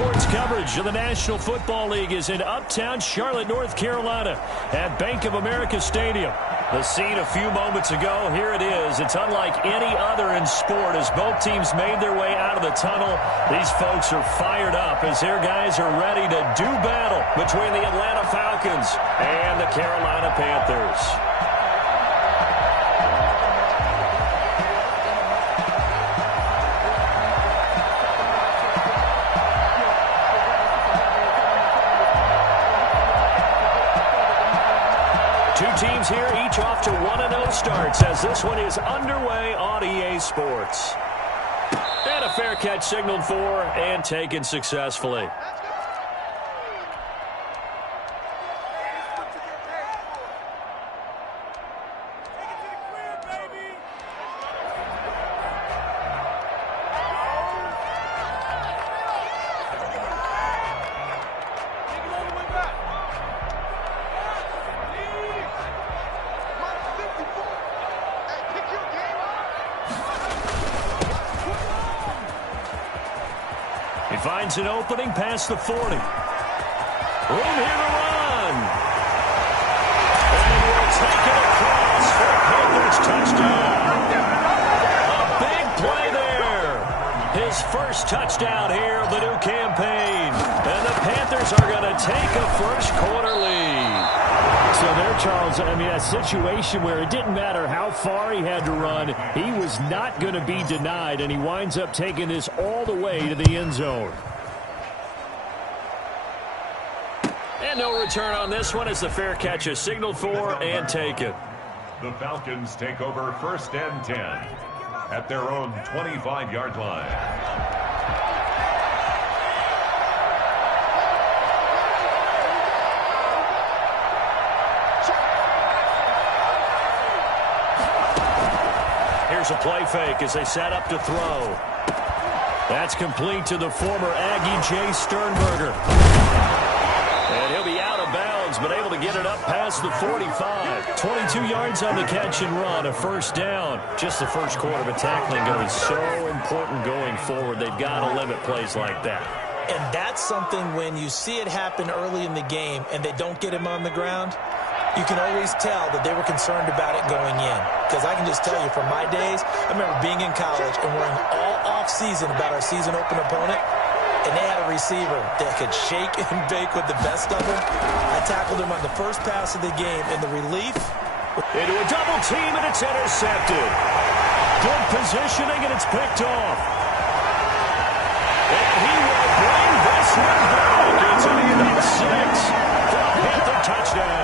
Sports coverage of the National Football League is in uptown Charlotte, North Carolina at Bank of America Stadium. The scene a few moments ago, here it is. It's unlike any other in sport as both teams made their way out of the tunnel. These folks are fired up as their guys are ready to do battle between the Atlanta Falcons and the Carolina Panthers. Two teams here, each off to 1-0 starts as this one is underway on EA Sports. And a fair catch signaled for and taken successfully. Finds an opening past the 40. Room here to run. And we'll take it across for a Panthers touchdown. A big play there. His first touchdown here of the new campaign. And the Panthers are going to take a first quarter lead. So there, Charles, I mean, a situation where it didn't matter how far he had to run, he was not going to be denied, and he winds up taking this all the way to the end zone. And no return on this one as the fair catch is signaled for and taken. The Falcons take over 1st and 10 at their own 25-yard line. Here's a play fake as they set up to throw. That's complete to the former Aggie Jay Sternberger. And he'll be out of bounds, but able to get it up past the 45. 22 yards on the catch and run, a first down. Just the first quarter, but tackling going to be so important going forward. They've got to limit plays like that. And that's something when you see it happen early in the game and they don't get him on the ground, you can always tell that they were concerned about it going in. Because I can just tell you from my days, I remember being in college and worrying all off-season about our season open opponent, and they had a receiver that could shake and bake with the best of them. I tackled him on the first pass of the game, and the relief. Into a double team, and it's intercepted. Good positioning, and it's picked off. And he will bring this one back. It's only about 6 for a Panther touchdown.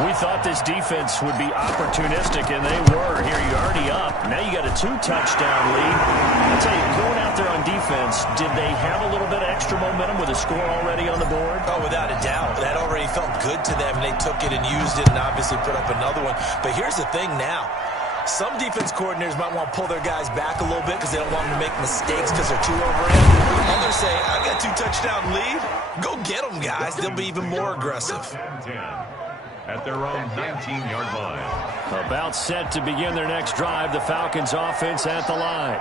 We thought this defense would be opportunistic, and they were. Here, you're already up. Now you got a 2-touchdown lead. I'll tell you, going out there on defense, did they have a little bit of extra momentum with a score already on the board? Oh, without a doubt. That already felt good to them. They took it and used it and obviously put up another one. But here's the thing now. Some defense coordinators might want to pull their guys back a little bit because they don't want them to make mistakes because they're too overrated. Others say, I got a 2-touchdown lead. Go get them, guys. They'll be even more aggressive. At their own 19-yard line. About set to begin their next drive, the Falcons offense at the line.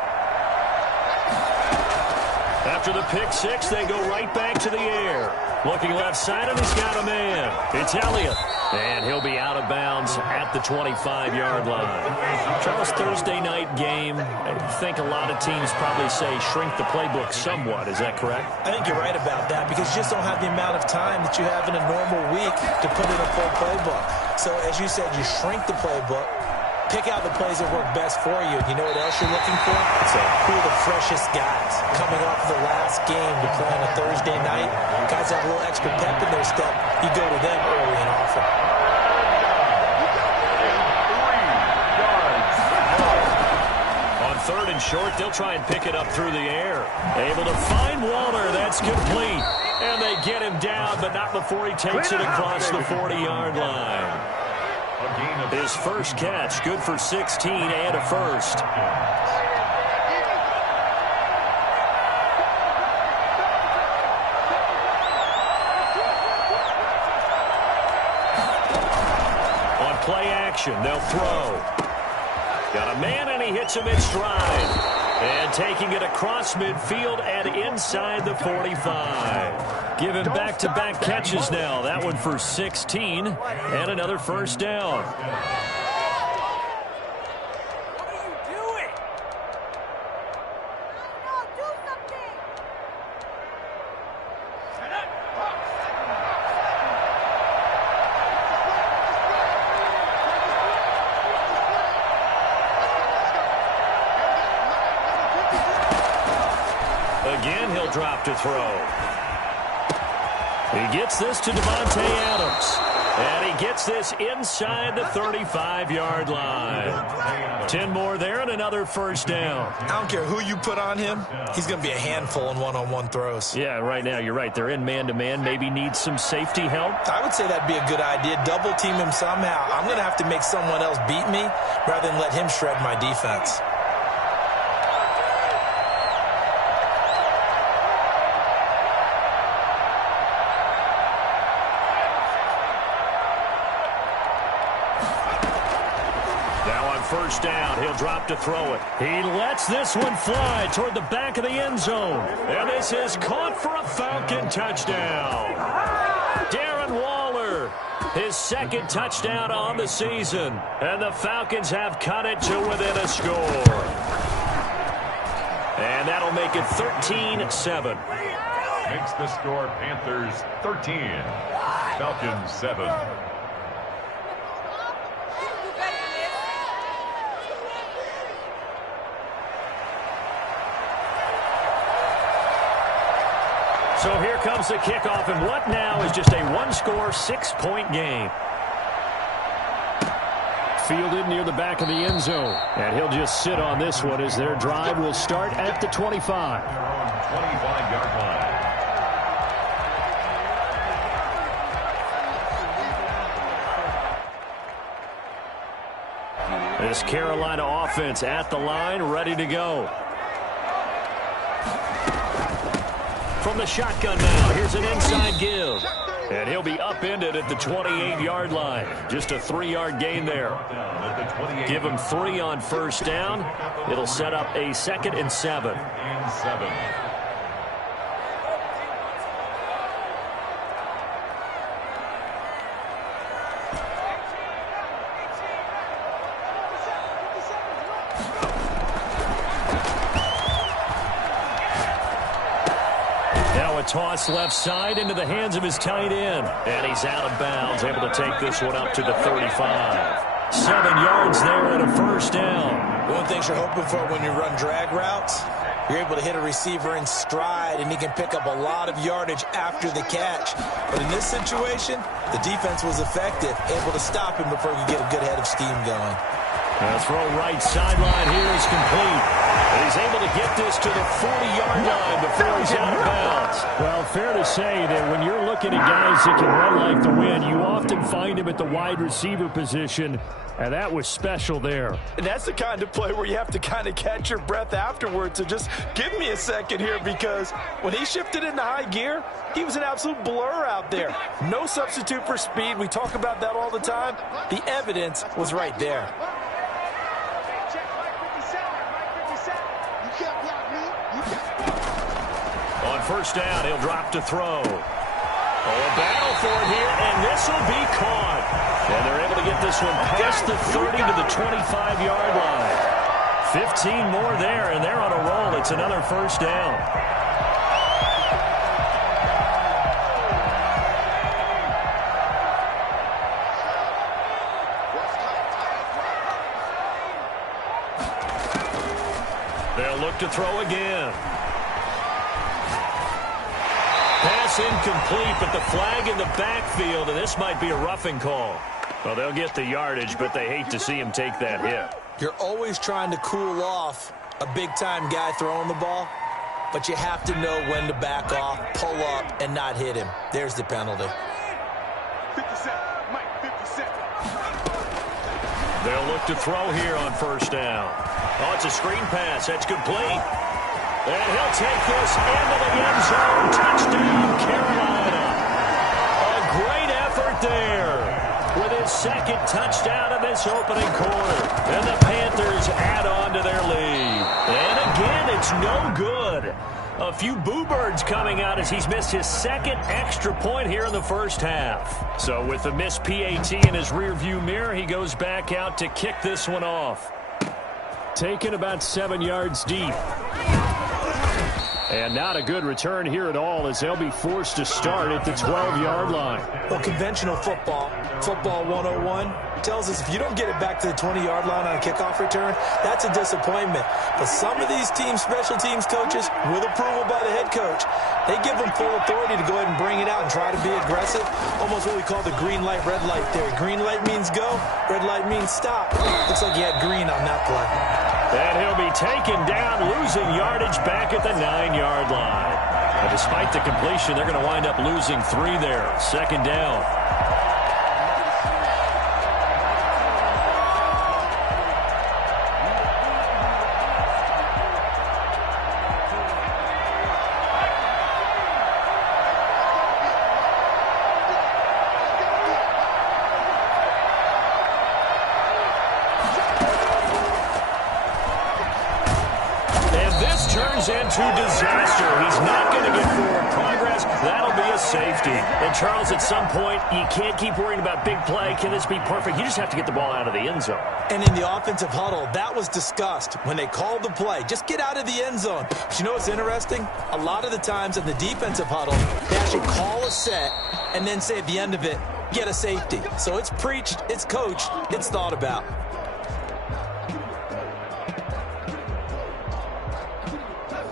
After the pick six, they go right back to the air. Looking left side, and he's got a man. It's Elliott. And he'll be out of bounds at the 25-yard line. Charles, Thursday night game. I think a lot of teams probably say shrink the playbook somewhat. Is that correct? I think you're right about that because you just don't have the amount of time that you have in a normal week to put in a full playbook. So, as you said, you shrink the playbook, pick out the plays that work best for you. You know what else you're looking for? So, who are the freshest guys coming off the last game to play on a Thursday night? Guys have a little extra pep in their step. You go to them early and often. On 3rd and short, they'll try and pick it up through the air. Able to find Waller. That's complete. And they get him down, but not before he takes it across the 40-yard line. His first catch, good for 16 and a first. On play action, they'll throw. Got a man, and he hits him in stride. And taking it across midfield and inside the 45. Giving back-to-back catches now. That one for 16 and another first down. Again, he'll drop to throw. He gets this to Devontae Adams. And he gets this inside the 35-yard line. 10 more there and another first down. I don't care who you put on him. He's going to be a handful in one-on-one throws. Yeah, right now you're right. They're in man-to-man. Maybe need some safety help. I would say that'd be a good idea. Double team him somehow. I'm going to have to make someone else beat me rather than let him shred my defense. First down, he'll drop to throw it. He lets this one fly toward the back of the end zone. And this is caught for a Falcon touchdown. Darren Waller, his second touchdown on the season. And the Falcons have cut it to within a score. And that'll make it 13-7. Makes the score Panthers 13, Falcons 7. So here comes the kickoff, and what now is just a one-score, 6-point game. Fielded near the back of the end zone. And he'll just sit on this one as their drive will start at the 25. 25-yard line. This Carolina offense at the line, ready to go. From the shotgun now, here's an inside give. And he'll be upended at the 28-yard line. Just a 3-yard gain there. Give him 3 on first down. It'll set up a 2nd and 7. Toss left side into the hands of his tight end. And he's out of bounds, able to take this one up to the 35. 7 yards there and a first down. One of the things you're hoping for when you run drag routes, you're able to hit a receiver in stride, and he can pick up a lot of yardage after the catch. But in this situation, the defense was effective, able to stop him before he could get a good head of steam going. The throw right sideline here is complete. And he's able to get this to the 40-yard line before he's out of bounds. Well, fair to say that when you're looking at guys that can run like the wind, you often find him at the wide receiver position, and that was special there. And that's the kind of play where you have to kind of catch your breath afterwards. So just give me a second here, because when he shifted into high gear, he was an absolute blur out there. No substitute for speed. We talk about that all the time. The evidence was right there. On first down, he'll drop to throw. Oh, a battle for it here, and this will be caught. And they're able to get this one past the 30 to the 25-yard line. 15 more there, and they're on a roll. It's another first down. They'll look to throw again. Pass incomplete, but the flag in the backfield, and this might be a roughing call. Well, they'll get the yardage, but they hate to see him take that hit. You're always trying to cool off a big-time guy throwing the ball, but you have to know when to back off, pull up, and not hit him. There's the penalty. 57, Mike, 57. They'll look to throw here on first down. Oh, it's a screen pass. That's complete. And he'll take this into the end zone. Touchdown, Carolina. A great effort there with his second touchdown of this opening quarter. And the Panthers add on to their lead. And again, it's no good. A few boo birds coming out as he's missed his second extra point here in the first half. So with the missed PAT in his rearview mirror, he goes back out to kick this one off. Taken about 7 yards deep. And not a good return here at all as they'll be forced to start at the 12-yard line. Well, conventional football 101, tells us if you don't get it back to the 20-yard line on a kickoff return, that's a disappointment. But some of these team special teams coaches, with approval by the head coach, they give them full authority to go ahead and bring it out and try to be aggressive, almost what we call the green light, red light theory. Green light means go, red light means stop. Looks like he had green on that play. And he'll be taken down, losing yardage back at the 9-yard line. But despite the completion, they're going to wind up losing 3 there. Second down. Into disaster. He's not going to get forward progress. That'll be a safety. And Charles, at some point, you can't keep worrying about big play. Can this be perfect? You just have to get the ball out of the end zone. And in the offensive huddle, that was discussed when they called the play. Just get out of the end zone. But you know what's interesting? A lot of the times in the defensive huddle, they actually call a set and then say at the end of it, get a safety. So it's preached, it's coached, it's thought about.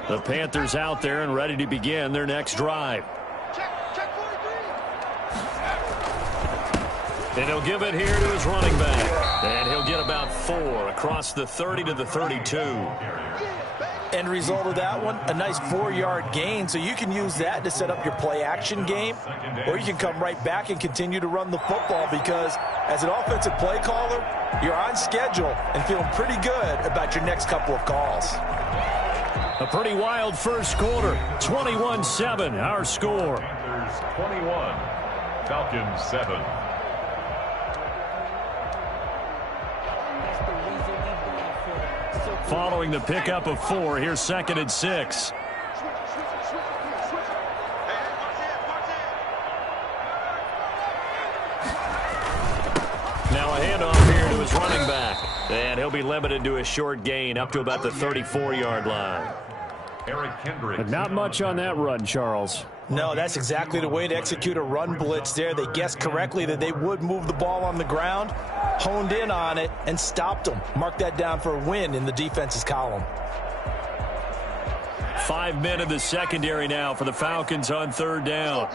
The Panthers out there and ready to begin their next drive. And he'll give it here to his running back. And he'll get about 4 across the 30 to the 32. End result of that one, a nice 4-yard gain. So you can use that to set up your play-action game, or you can come right back and continue to run the football because as an offensive play caller, you're on schedule and feeling pretty good about your next couple of calls. A pretty wild first quarter. 21-7, our score. Panthers 21, Falcons 7. Following the pickup of 4, here's 2nd and 6. Now a handoff here to his running back. And he'll be limited to a short gain up to about the 34-yard line. But not much on that run, Charles. No, that's exactly the way to execute a run blitz there. They guessed correctly that they would move the ball on the ground, honed in on it, and stopped them. Mark that down for a win in the defense's column. 5 men in the secondary now for the Falcons on 3rd down.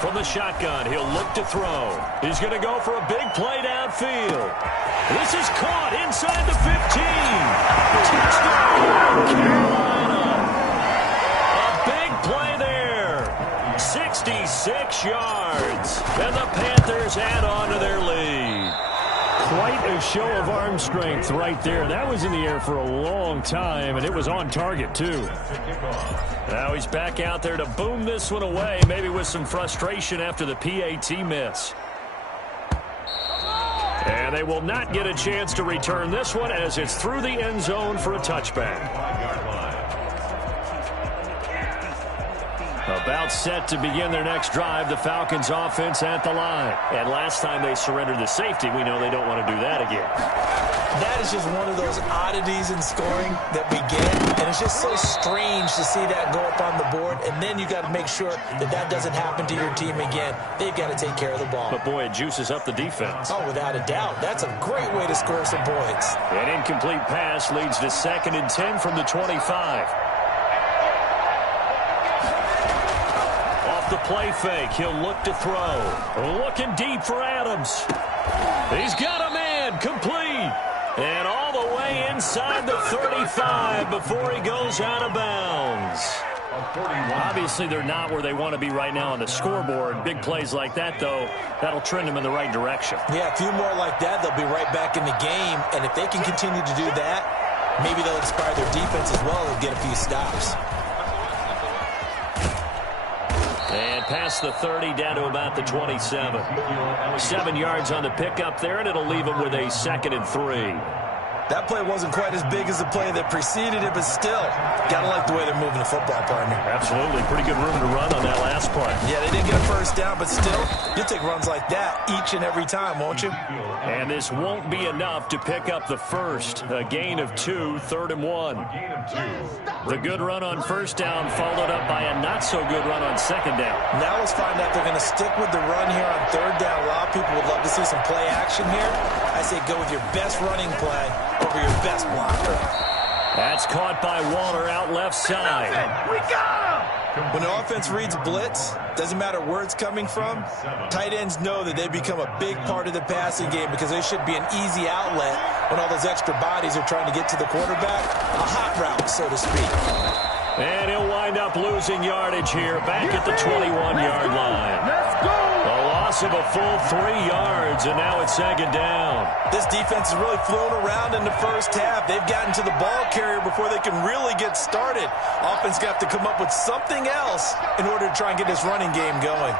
From the shotgun, he'll look to throw. He's going to go for a big play downfield. This is caught inside the 15. Touchdown, Carolina. A big play there. 66 yards. And the Panthers add on to their lead. Quite a show of arm strength right there. That was in the air for a long time, and it was on target, too. Now he's back out there to boom this one away, maybe with some frustration after the PAT miss. And they will not get a chance to return this one as it's through the end zone for a touchback. About set to begin their next drive, the Falcons offense at the line. And last time they surrendered the safety, we know they don't want to do that again. That is just one of those oddities in scoring that we get, and it's just so strange to see that go up on the board, and then you got to make sure that that doesn't happen to your team again. They've got to take care of the ball. But, boy, it juices up the defense. Oh, without a doubt. That's a great way to score some points. An incomplete pass leads to 2nd and 10 from the 25. The play fake. He'll look to throw. Looking deep for Adams. He's got a man. Complete. And all the way inside the 35 before he goes out of bounds. Obviously, they're not where they want to be right now on the scoreboard. Big plays like that, though, that'll trend them in the right direction. Yeah, a few more like that, they'll be right back in the game. And if they can continue to do that, maybe they'll inspire their defense as well and get a few stops. And past the 30, down to about the 27. 7 yards on the pickup there, and it'll leave them with a 2nd and 3. That play wasn't quite as big as the play that preceded it, but still, got to like the way they're moving the football, partner. Absolutely. Pretty good room to run on that last play. Yeah, they didn't get a first down, but still, you'll take runs like that each and every time, won't you? And this won't be enough to pick up the first. A gain of 2, 3rd and 1. The good run on first down followed up by a not-so-good run on 2nd down. Now let's find out if they're going to stick with the run here on 3rd down. A lot of people would love to see some play action here. I say go with your best running play over your best blocker. That's caught by Waller out left side. We got him! When the offense reads blitz, doesn't matter where it's coming from, tight ends know that they become a big part of the passing game because they should be an easy outlet when all those extra bodies are trying to get to the quarterback. A hot route, so to speak. And he'll wind up losing yardage here back at the 21-yard line. Let's go! A loss of a full 3 yards, and now it's 2nd down. This defense has really flown around in the first half. They've gotten to the ball carrier before they can really get started. Offense got to come up with something else in order to try and get this running game going.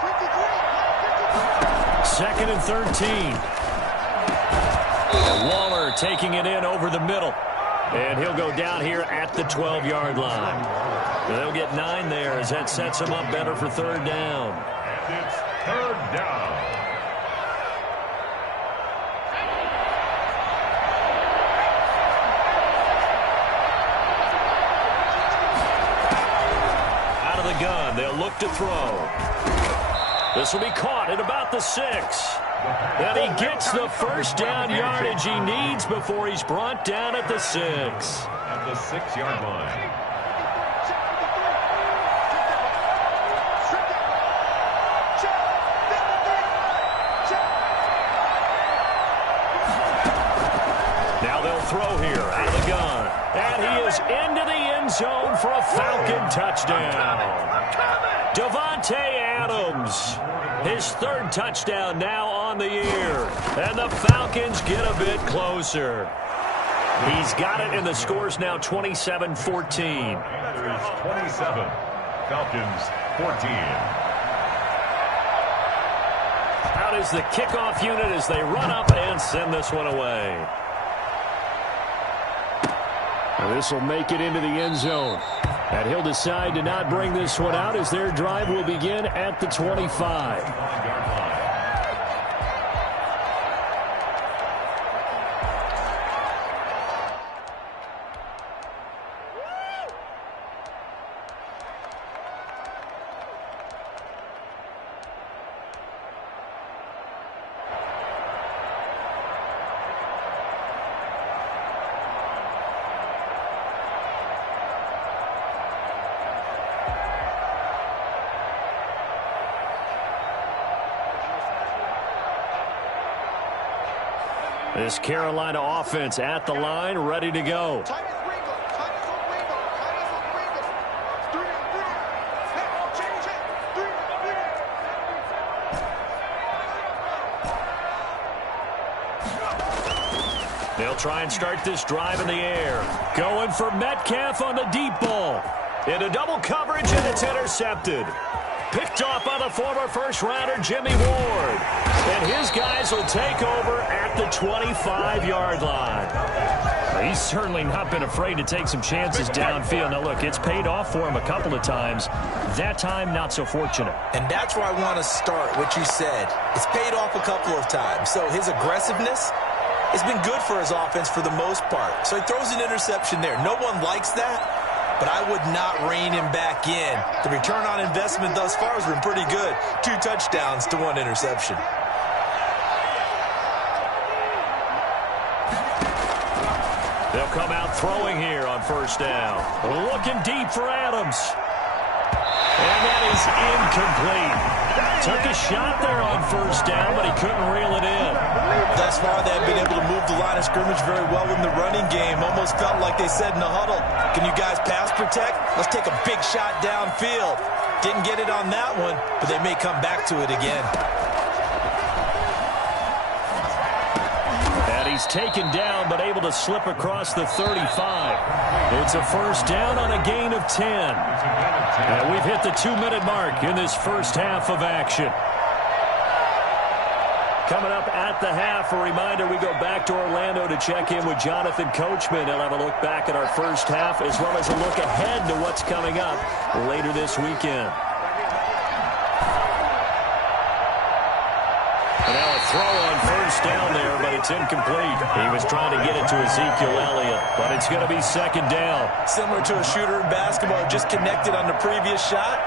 2nd and 13. Waller taking it in over the middle. And he'll go down here at the 12-yard line. They'll get 9 there as that sets them up better for 3rd down. And it's 3rd down. Out of the gun, they'll look to throw. This will be caught at about the 6. And he gets the first down yardage he needs before he's brought down at the 6. At the 6-yard line. Now they'll throw here out of the gun. And he is into the end zone for a Falcon touchdown. Davante Adams, his 3rd touchdown now on the year. And the Falcons get a bit closer. He's got it, and the score's now 27-14. Panthers 27, Falcons 14. Out is the kickoff unit as they run up and send this one away. This will make it into the end zone. And he'll decide to not bring this one out as their drive will begin at the 25. This Carolina offense at the line, ready to go. They'll try and start this drive in the air. Going for Metcalf on the deep ball. Into double coverage, and it's intercepted. Picked off by the former first-rounder Jimmy Ward. And his guys will take over at the 25-yard line. He's certainly not been afraid to take some chances downfield. Now, look, it's paid off for him a couple of times. That time, not so fortunate. And that's where I want to start, what you said. It's paid off a couple of times. So his aggressiveness has been good for his offense for the most part. So he throws an interception there. No one likes that. But I would not rein him back in. The return on investment thus far has been pretty good. 2 touchdowns to 1 interception. They'll come out throwing here on first down. Looking deep for Adams. And that is incomplete. Took a shot there on first down, but he couldn't reel it in. Thus far, they have been able to move the line of scrimmage very well in the running game. Almost felt like they said in the huddle, can you guys pass protect? Let's take a big shot downfield. Didn't get it on that one, but they may come back to it again. And he's taken down, but able to slip across the 35. It's a first down on a gain of 10. And we've hit the 2-minute mark in this first half of action. Coming up at the half, a reminder, we go back to Orlando to check in with Jonathan Coachman. He'll have a look back at our first half as well as a look ahead to what's coming up later this weekend. And now a throw on first down there, but it's incomplete. He was trying to get it to Ezekiel Elliott, but it's going to be second down. Similar to a shooter in basketball, just connected on the previous shot.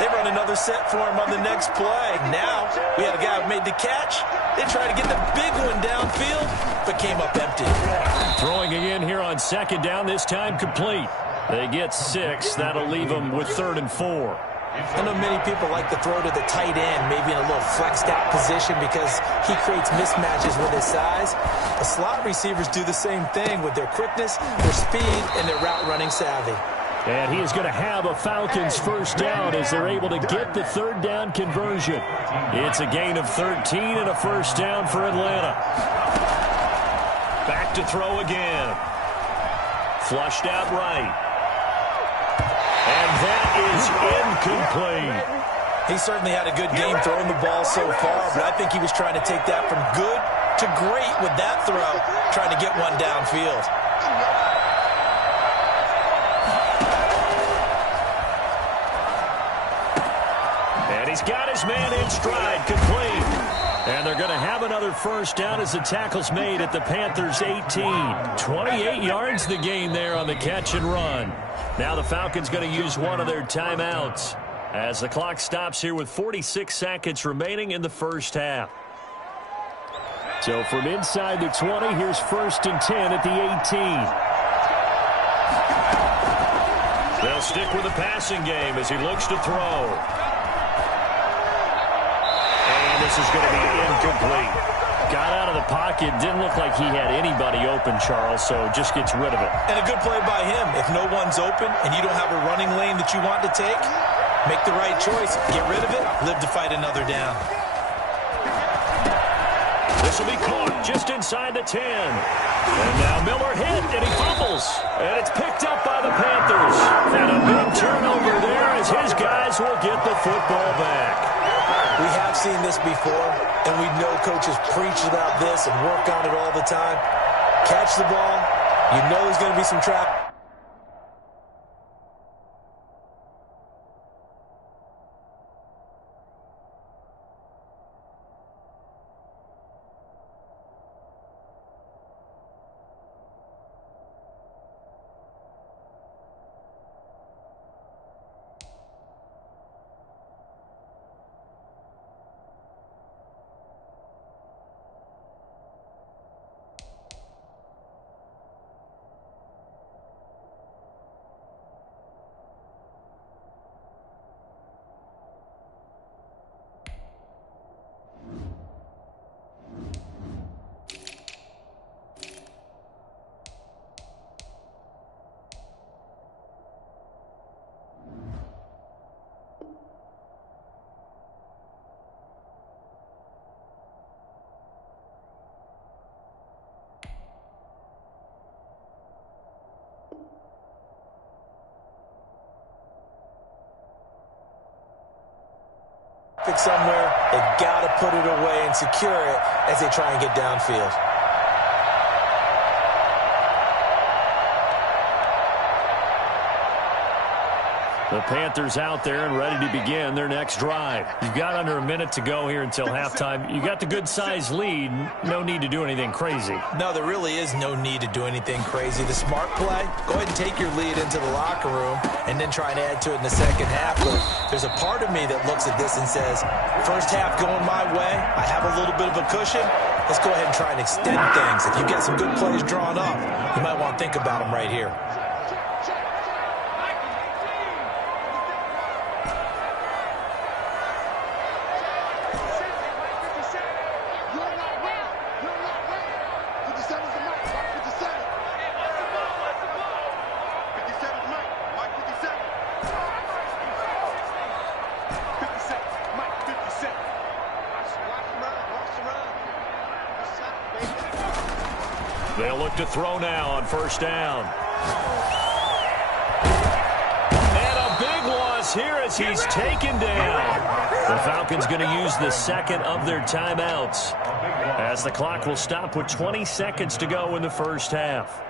They run another set for him on the next play. Now, we had a guy who made the catch. They tried to get the big one downfield, but came up empty. Throwing again here on second down, this time complete. They get 6. That'll leave them with 3rd and 4. I know many people like to throw to the tight end, maybe in a little flexed out position because he creates mismatches with his size. The slot receivers do the same thing with their quickness, their speed, and their route running savvy. And he is going to have a Falcons first down as they're able to get the 3rd down conversion. It's a gain of 13 and a first down for Atlanta. Back to throw again. Flushed out right. And that is incomplete. He certainly had a good game throwing the ball so far, but I think he was trying to take that from good to great with that throw, trying to get one downfield. And he's got his man in stride, complete. And they're going to have another first down as the tackle's made at the Panthers' 18. 28 yards the gain there on the catch and run. Now the Falcons going to use one of their timeouts as the clock stops here with 46 seconds remaining in the first half. So from inside the 20, here's 1st and 10 at the 18. They'll stick with the passing game as he looks to throw. And this is going to be incomplete. Got out of the pocket, didn't look like he had anybody open, Charles, so just gets rid of it. And a good play by him. If no one's open and you don't have a running lane that you want to take, make the right choice. Get rid of it, live to fight another down. This will be caught just inside the 10. And now Miller hit, and he fumbles. And it's picked up by the Panthers. And a big turnover there as his guys will get the football back. We have seen this before, and we know coaches preach about this and work on it all the time. Catch the ball, you know there's going to be some trap. Somewhere, they got to put it away and secure it as they try and get downfield. The Panthers out there and ready to begin their next drive. You've got under a minute to go here until halftime. You got the good-sized lead. No need to do anything crazy. No, there really is no need to do anything crazy. The smart play, go ahead and take your lead into the locker room and then try and add to it in the second half. But there's a part of me that looks at this and says, first half going my way, I have a little bit of a cushion. Let's go ahead and try and extend things. If you get some good plays drawn up, you might want to think about them right here. They'll look to throw now on first down. And a big loss here as he's taken down. The Falcons going to use the second of their timeouts as the clock will stop with 20 seconds to go in the first half.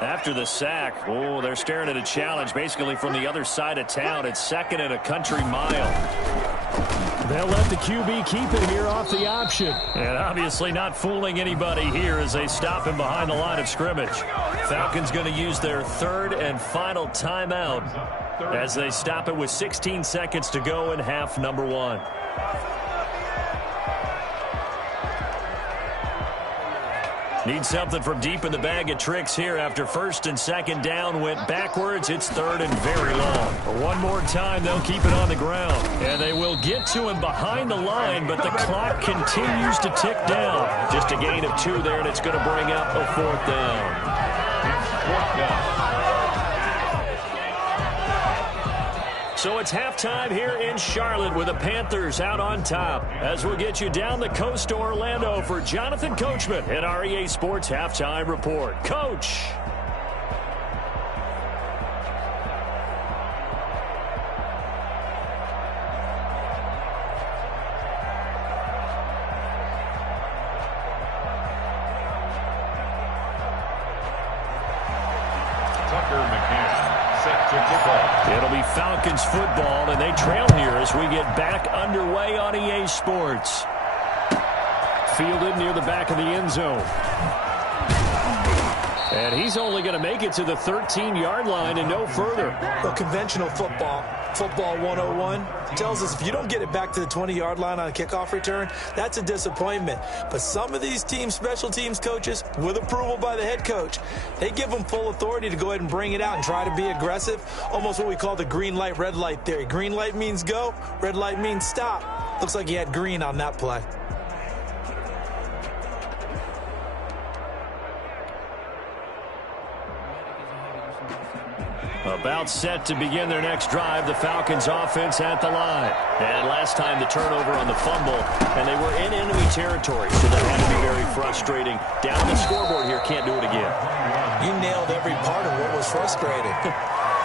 After the sack, they're staring at a challenge basically from the other side of town. It's second and a country mile. They'll let the QB keep it here off the option. And obviously not fooling anybody here as they stop him behind the line of scrimmage. Falcons going to use their third and final timeout as they stop it with 16 seconds to go in half number one. Need something from deep in the bag of tricks here after first and second down went backwards. It's third and very long. One more time, they'll keep it on the ground. And they will get to him behind the line, but the clock continues to tick down. Just a gain of 2 there, and it's going to bring up a fourth down. So it's halftime here in Charlotte with the Panthers out on top. As we'll get you down the coast to Orlando for Jonathan Coachman at our EA Sports Halftime Report. Coach. It'll be Falcons football, and they trail here as we get back underway on EA Sports. Fielded near the back of the end zone. And he's only going to make it to the 13-yard line and no further. Well, conventional football 101, tells us if you don't get it back to the 20-yard line on a kickoff return, that's a disappointment. But some of these teams, special teams coaches, with approval by the head coach, they give them full authority to go ahead and bring it out and try to be aggressive, almost what we call the green light, red light theory. Green light means go, red light means stop. Looks like he had green on that play. About set to begin their next drive, the Falcons offense at the line. And last time the turnover on the fumble, and they were in enemy territory, so that had to be very frustrating. Down the scoreboard here, can't do it again. You nailed every part of what was frustrating.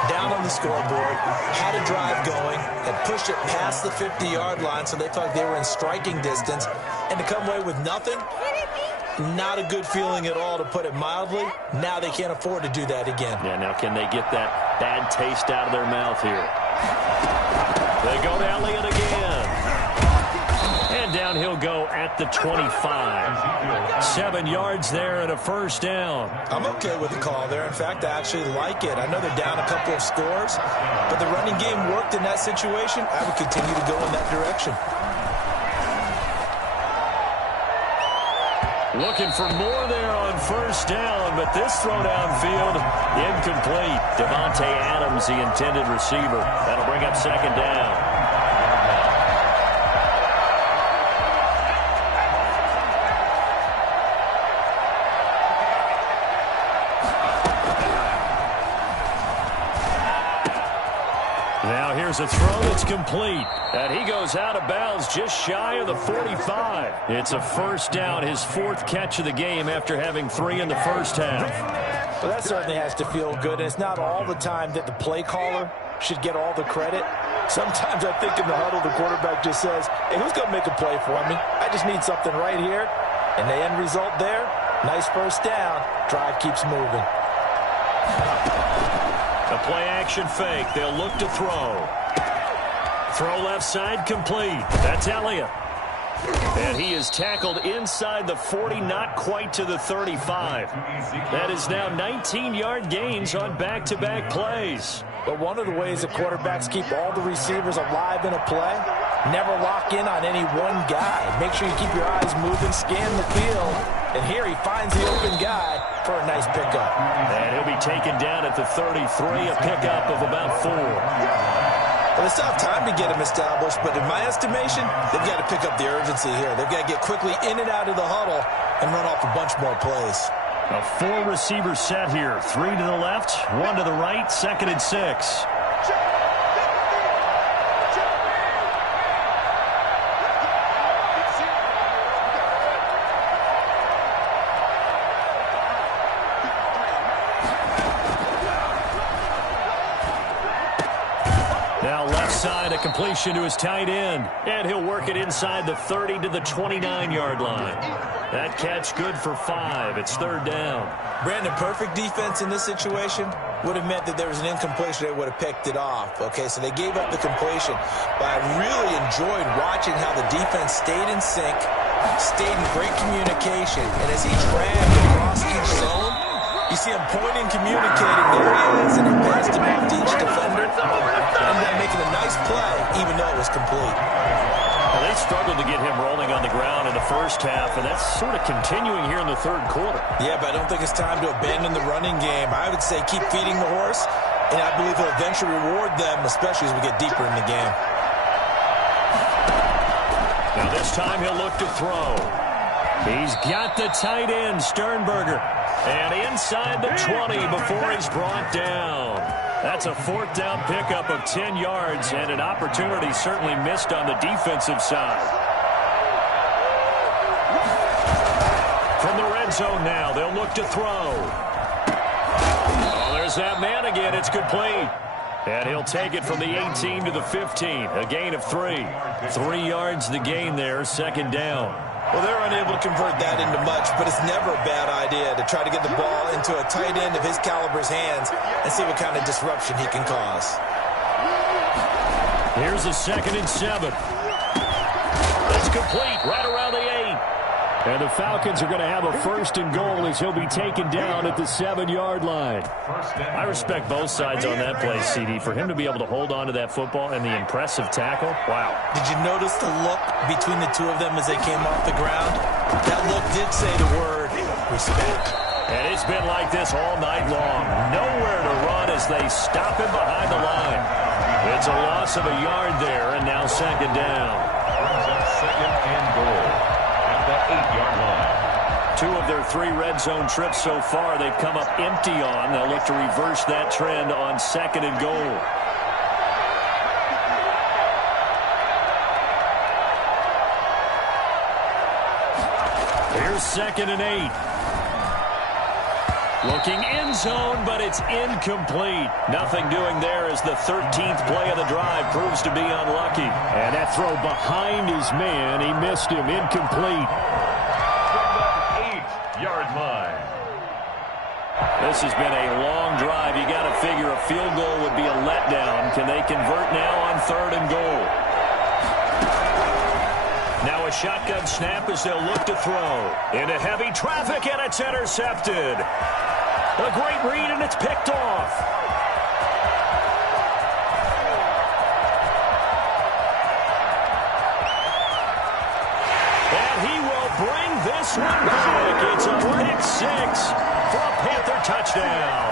Down on the scoreboard, had a drive going, had pushed it past the 50-yard line, so they thought they were in striking distance, and to come away with nothing, not a good feeling at all, to put it mildly. Now they can't afford to do that again. Yeah, now can they get that bad taste out of their mouth here? They go to Elliott again. And down he'll go at the 25. 7 yards there and a first down. I'm okay with the call there. In fact, I actually like it. I know they're down a couple of scores, but the running game worked in that situation. I would continue to go in that direction. Looking for more there on first down, but this throw downfield incomplete. Devontae Adams, the intended receiver. That'll bring up second down. Now here's a throw that's complete. And he goes out of bounds just shy of the 45. It's a first down, his 4th catch of the game after having 3 in the first half. Well, that certainly has to feel good. And it's not all the time that the play caller should get all the credit. Sometimes I think in the huddle, the quarterback just says, hey, who's going to make a play for me? I just need something right here. And the end result there, nice first down. Drive keeps moving. A play-action fake. They'll look to throw. Throw left side complete. That's Elliott. And he is tackled inside the 40, not quite to the 35. That is now 19-yard gains on back-to-back plays. But one of the ways that quarterbacks keep all the receivers alive in a play, never lock in on any one guy. Make sure you keep your eyes moving, scan the field. And here he finds the open guy for a nice pickup. And he'll be taken down at the 33, a pickup of about 4. Well, it's not time to get him established, but in my estimation, they've got to pick up the urgency here. They've got to get quickly in and out of the huddle and run off a bunch more plays. A 4-receiver set here. 3 to the left, 1 to the right, 2nd and 6. Now left side, a completion to his tight end. And he'll work it inside the 30 to the 29-yard line. That catch good for 5. It's third down. Brandon, perfect defense in this situation would have meant that there was an incompletion. They would have picked it off. Okay, so they gave up the completion. But I really enjoyed watching how the defense stayed in sync, stayed in great communication. And as he dragged across each zone, you see him pointing, communicating. There he is, and he passed him off to each defender. And then making a nice play, even though it was complete. Well, they struggled to get him rolling on the ground in the first half, and that's sort of continuing here in the third quarter. Yeah, but I don't think it's time to abandon the running game. I would say keep feeding the horse, and I believe he'll eventually reward them, especially as we get deeper in the game. Now this time he'll look to throw. He's got the tight end, Sternberger. And inside the 20 before he's brought down. That's a fourth down pickup of 10 yards and an opportunity certainly missed on the defensive side. From the red zone now, they'll look to throw. Oh, there's that man again. It's complete. And he'll take it from the 18 to the 15. A gain of 3. 3 yards the gain there, second down. Well, they're unable to convert that into much, but it's never a bad idea to try to get the ball into a tight end of his caliber's hands and see what kind of disruption he can cause. Here's a 2nd and 7. It's complete right around the 8. And the Falcons are going to have a 1st and goal as he'll be taken down at the 7-yard line. I respect both sides on that play, CD. For him to be able to hold on to that football and the impressive tackle, wow. Did you notice the look between the two of them as they came off the ground? That look did say the word respect. And it's been like this all night long. Nowhere to run as they stop him behind the line. It's a loss of a yard there, and now second down. Brings up 2nd and goal. The 8-yard line. 2 of their 3 red zone trips so far they've come up empty on. They'll look to reverse that trend on 2nd and goal. Here's 2nd and 8. Looking end zone, but it's incomplete. Nothing doing there as the 13th play of the drive proves to be unlucky. And that throw behind his man, he missed him, incomplete. From the 8-yard line. This has been a long drive. You got to figure a field goal would be a letdown. Can they convert now on 3rd and goal? Now a shotgun snap as they'll look to throw. Into heavy traffic, and it's intercepted. A great read, and it's picked off. And he will bring this one back. It's a pick 6 for a Panther touchdown.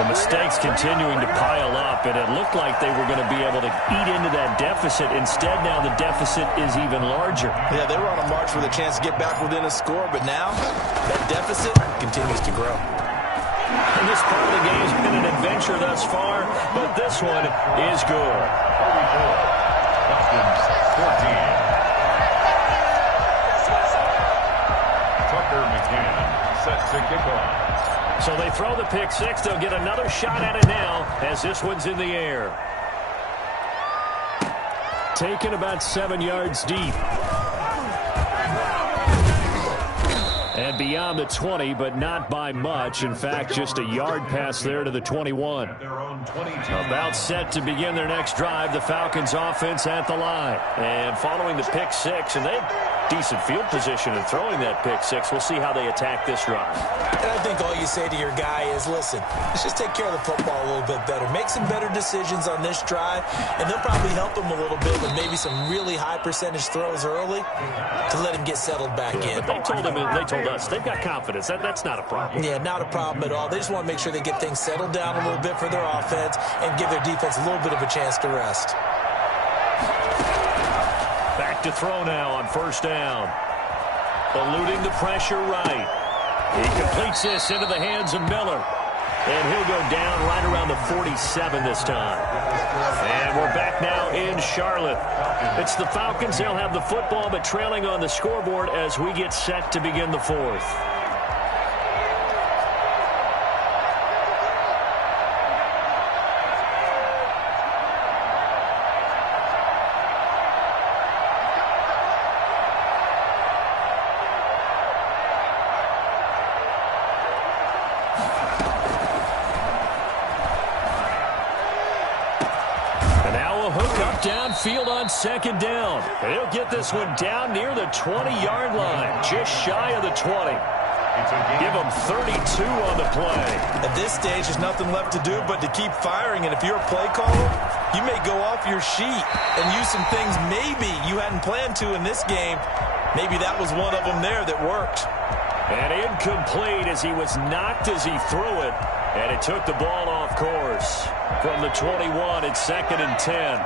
The mistakes continuing to pile up, and it looked like they were going to be able to eat into that deficit. Instead, now the deficit is even larger. Yeah, they were on a march with a chance to get back within a score, but now that deficit continues to grow. And this part of the game has been an adventure thus far, but this one is good. Falcons 14. Tucker McCann set to kick off. So they throw the pick 6. They'll get another shot at it now as this one's in the air. Taken about 7 yards deep. And beyond the 20, but not by much. In fact, just a yard pass there to the 21. About set to begin their next drive. The Falcons offense at the line. And following the pick 6, and they have decent field position in throwing that pick 6. We'll see how they attack this drive. And I think all you say to your guy is, listen, let's just take care of the football a little bit better. Make some better decisions on this drive, and they'll probably help him a little bit with maybe some really high percentage throws early to let him get settled back in. But they told us they've got confidence. That's not a problem. Yeah, not a problem at all. They just want to make sure they get things settled down a little bit for their offense and give their defense a little bit of a chance to rest. Back to throw now on 1st down. Eluding the pressure right. He completes this into the hands of Miller. And he'll go down right around the 47 this time. And we're back now in Charlotte. It's the Falcons. They'll have the football, but trailing on the scoreboard as we get set to begin the 4th. downfield on second down. He'll get this one down near the 20-yard line, just shy of the 20. Give him 32 on the play. At this stage, there's nothing left to do but to keep firing. And if you're a play caller, you may go off your sheet and use some things maybe you hadn't planned to in this game. Maybe that was one of them there that worked. And incomplete as he was knocked as he threw it. And it took the ball off course. From the 21, it's 2nd and 10.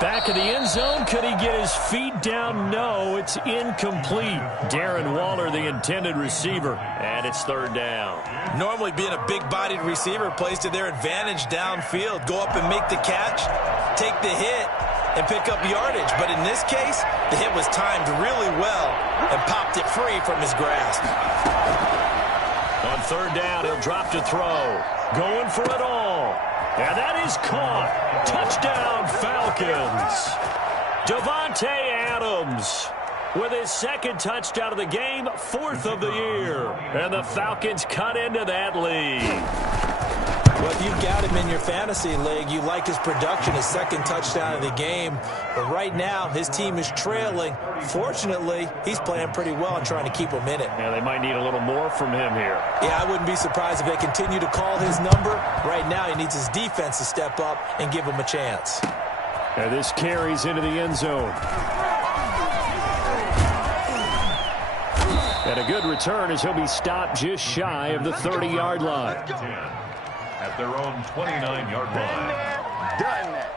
Back of the end zone. Could he get his feet down? No, it's incomplete. Darren Waller, the intended receiver. And it's 3rd down. Normally being a big-bodied receiver plays to their advantage downfield. Go up and make the catch, take the hit, and pick up yardage. But in this case, the hit was timed really well and popped it free from his grasp. On 3rd down, he'll drop to throw. Going for it all. And that is caught. Touchdown, Falcons. Davante Adams with his 2nd touchdown of the game, 4th of the year. And the Falcons cut into that lead. Well, if you've got him in your fantasy league, you like his production, his 2nd touchdown of the game. But right now, his team is trailing. Fortunately, he's playing pretty well and trying to keep him in it. Yeah, they might need a little more from him here. Yeah, I wouldn't be surprised if they continue to call his number. Right now, he needs his defense to step up and give him a chance. And this carries into the end zone. And a good return as he'll be stopped just shy of the 30-yard line. At their own 29-yard line. Done that.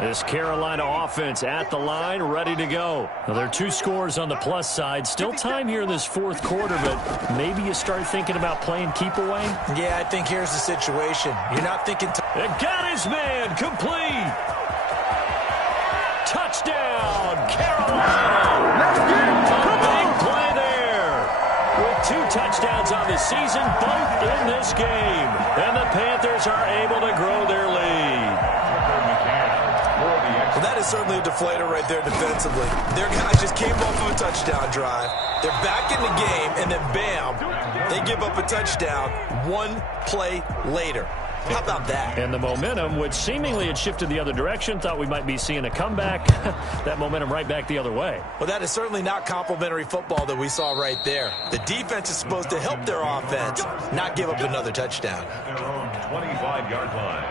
This Carolina offense at the line, ready to go. Now, there are 2 scores on the plus side. Still time here in this 4th quarter, but maybe you start thinking about playing keep away. Yeah, I think here's the situation. You're not thinking... It got his man complete. Touchdown, Carolina. Let's get it. A big play there. With 2 touchdowns on the season, both in this game. And the Panthers are able to grow their lead. Well, that is certainly a deflator right there defensively. Their guys just came off of a touchdown drive. They're back in the game, and then bam, they give up a touchdown 1 play later. How about that? And the momentum, which seemingly had shifted the other direction, thought we might be seeing a comeback. That momentum right back the other way. Well, that is certainly not complimentary football that we saw right there. The defense is supposed to help their offense, not give up another touchdown. Their own 25-yard line.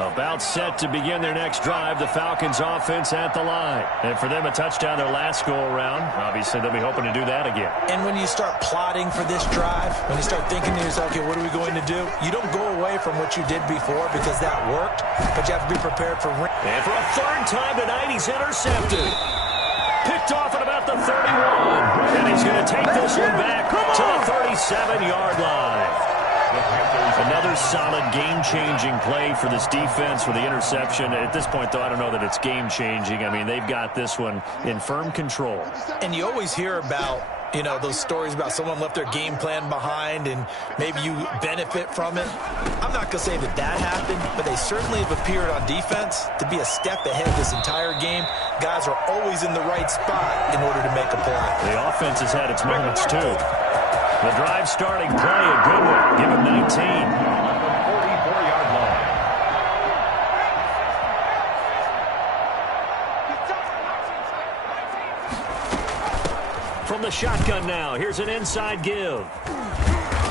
About set to begin their next drive, the Falcons offense at the line. And for them, a touchdown their last go-around. Obviously, they'll be hoping to do that again. And when you start plotting for this drive, when you start thinking to yourself, okay, what are we going to do? You don't go away from what you did before because that worked, but you have to be prepared for... And for a 3rd time tonight, he's intercepted. Picked off at about the 31. And he's going to take this one back to the 37-yard line. Another solid game-changing play for this defense with the interception. At this point, though, I don't know that it's game-changing. I mean, they've got this one in firm control. And you always hear about, you know, those stories about someone left their game plan behind and maybe you benefit from it. I'm not going to say that that happened, but they certainly have appeared on defense to be a step ahead this entire game. Guys are always in the right spot in order to make a play. The offense has had its moments, too. The drive starting play, a good one. Give him 19. 44-yard line. From the shotgun now, here's an inside give.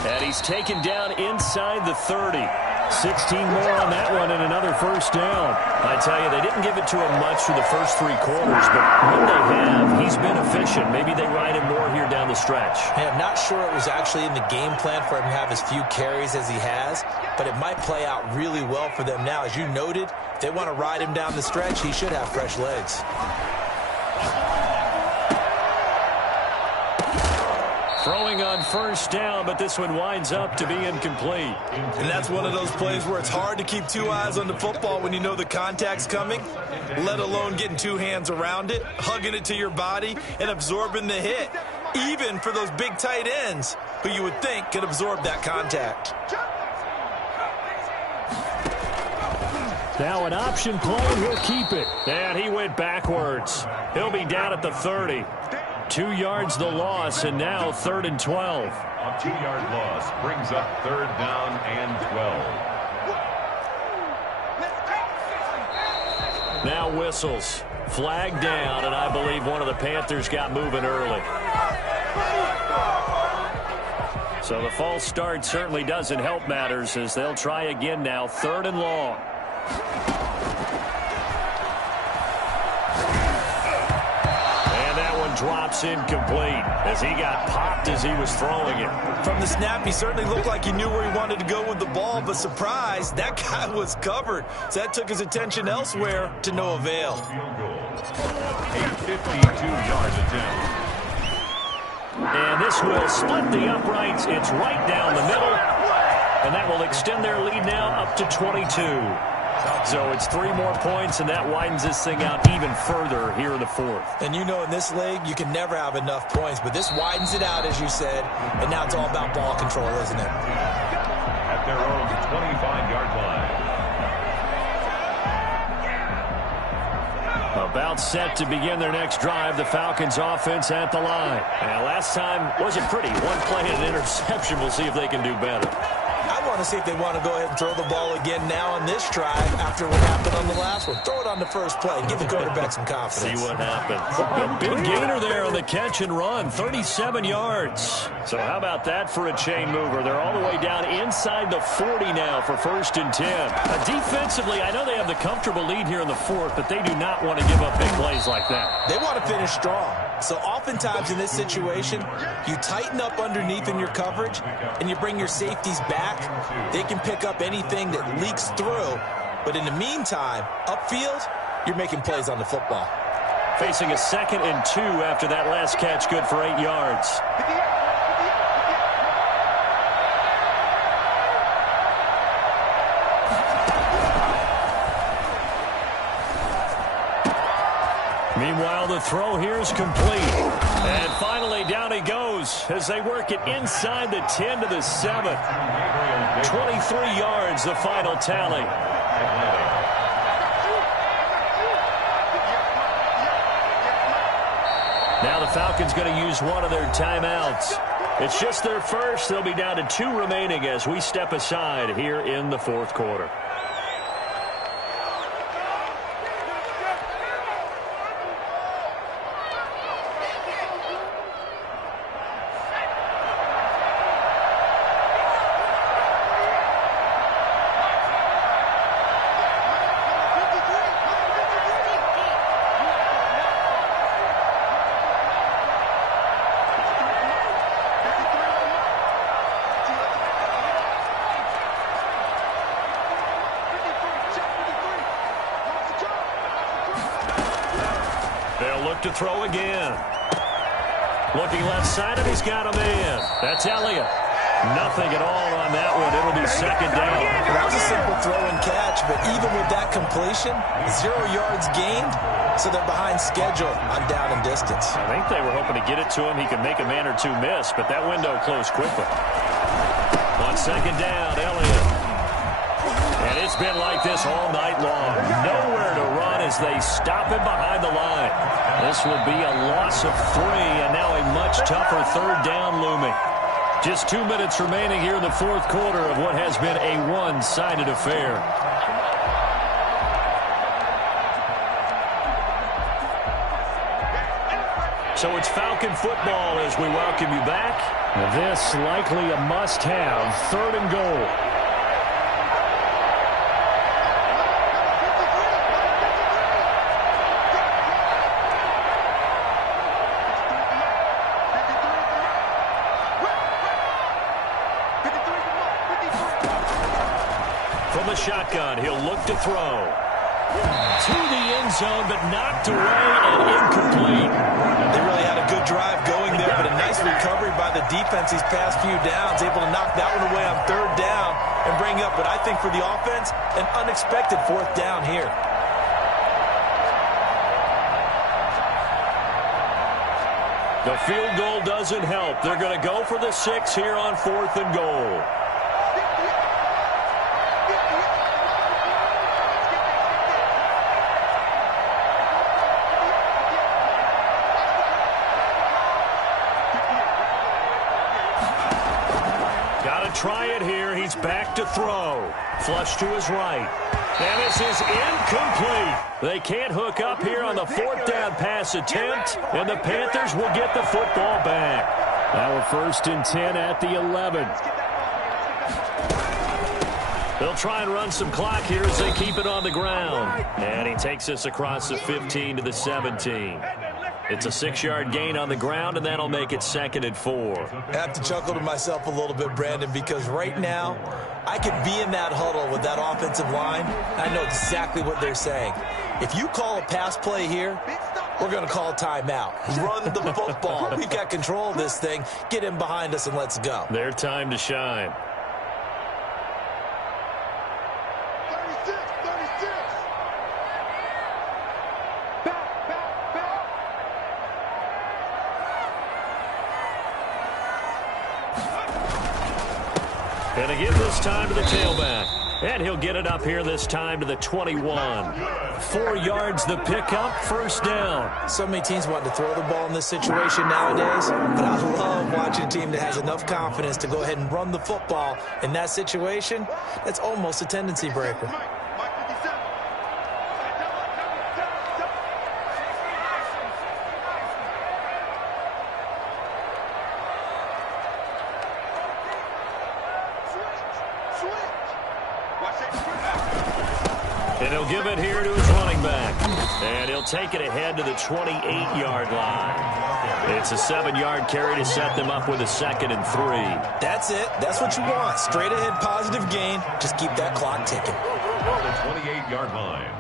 And he's taken down inside the 30. 16 more on that one and another 1st down. I tell you, they didn't give it to him much through the first 3 quarters, but when they have, he's been efficient. Maybe they ride him more here down the stretch. Yeah, I'm not sure it was actually in the game plan for him to have as few carries as he has, but it might play out really well for them now. As you noted, if they want to ride him down the stretch, he should have fresh legs. Throwing on first down, but this one winds up to be incomplete. And that's one of those plays where it's hard to keep two eyes on the football when you know the contact's coming, let alone getting two hands around it, hugging it to your body, and absorbing the hit, even for those big tight ends who you would think could absorb that contact. Now an option play, he'll keep it. And he went backwards. He'll be down at the 30. 2 yards the loss, and now 3rd and 12. A 2-yard loss brings up 3rd down and 12. Now whistles. Flag down, and I believe one of the Panthers got moving early. So the false start certainly doesn't help matters as they'll try again now, 3rd and long. And that one drops incomplete as he got popped as he was throwing it. From the snap, he certainly looked like he knew where he wanted to go with the ball, but surprise, that guy was covered. So that took his attention elsewhere to no avail. Field goal. A 52-yard attempt. And this will split the uprights. It's right down the middle. And that will extend their lead now up to 22. So it's 3 more points, and that widens this thing out even further here in the 4th. And you know in this league, you can never have enough points, but this widens it out, as you said, and now it's all about ball control, isn't it? At their own 25-yard line. About set to begin their next drive, the Falcons offense at the line. Now, last time wasn't pretty. 1 play and an interception. We'll see if they can do better. I want to see if they want to go ahead and throw the ball again now on this drive after what happened on the last one. Throw it on the first play. Give the quarterback some confidence. See what happens. A big gainer there on the catch and run, 37 yards. So how about that for a chain mover? They're all the way down inside the 40 now for 1st and 10. Defensively, I know they have the comfortable lead here in the 4th, but they do not want to give up big plays like that. They want to finish strong. So oftentimes in this situation, you tighten up underneath in your coverage and you bring your safeties back. They can pick up anything that leaks through. But in the meantime, upfield, you're making plays on the football. Facing a 2nd and 2 after that last catch, good for 8 yards. Meanwhile, the throw here is complete. And finally, down he goes as they work it inside the 10 to the 7. 23 yards, the final tally. Now the Falcons going to use one of their timeouts. It's just their first. They'll be down to 2 remaining as we step aside here in the 4th quarter. To throw again. Looking left side, and he's got a man. That's Elliott. Nothing at all on that one. It'll be 2nd down. That was a simple throw and catch, but even with that completion, 0 yards gained, so they're behind schedule on down and distance. I think they were hoping to get it to him. He could make a man or 2 miss, but that window closed quickly. On 2nd down, Elliott. And it's been like this all night long. Nowhere to run as they stop him behind the line. This will be a loss of 3, and now a much tougher 3rd down looming. Just 2 minutes remaining here in the 4th quarter of what has been a one-sided affair. So it's Falcon football as we welcome you back. This likely a must-have, 3rd and goal. From the shotgun, he'll look to throw. To the end zone, but knocked away and incomplete. They really had a good drive going there, but a nice recovery by the defense these past few downs, able to knock that one away on third down and bring up what I think for the offense, an unexpected fourth down here. The field goal doesn't help. They're going to go for the 6 here on 4th and goal. Try it here. He's back to throw. Flush to his right. And this is incomplete. They can't hook up here on the 4th down pass attempt, and the Panthers will get the football back. Now 1st and 10 at the 11. They'll try and run some clock here as they keep it on the ground. And he takes us across the 15 to the 17. It's a 6-yard gain on the ground, and that'll make it 2nd and 4. I have to chuckle to myself a little bit, Brandon, because right now I could be in that huddle with that offensive line. I know exactly what they're saying. If you call a pass play here, we're going to call a timeout. Run the football. We've got control of this thing. Get in behind us and let's go. Their time to shine. 36. And to give this time to the tailback. And he'll get it up here this time to the 21. 4 yards the pickup, 1st down. So many teams want to throw the ball in this situation nowadays, but I love watching a team that has enough confidence to go ahead and run the football. In that situation, that's almost a tendency breaker. And he'll give it here to his running back. And he'll take it ahead to the 28-yard line. It's a 7-yard carry to set them up with a 2nd and 3. That's it. That's what you want. Straight ahead positive gain. Just keep that clock ticking. The 28-yard line.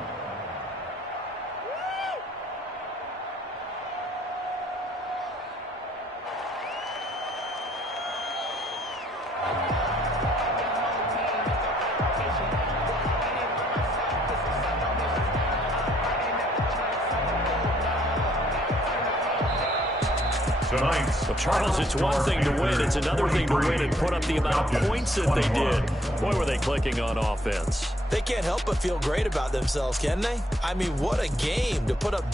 Well, Charles, it's one thing to win. It's another thing to win and put up the amount of points that they did. Boy, were they clicking on offense. They can't help but feel great about themselves, can they? I mean, what a game to put up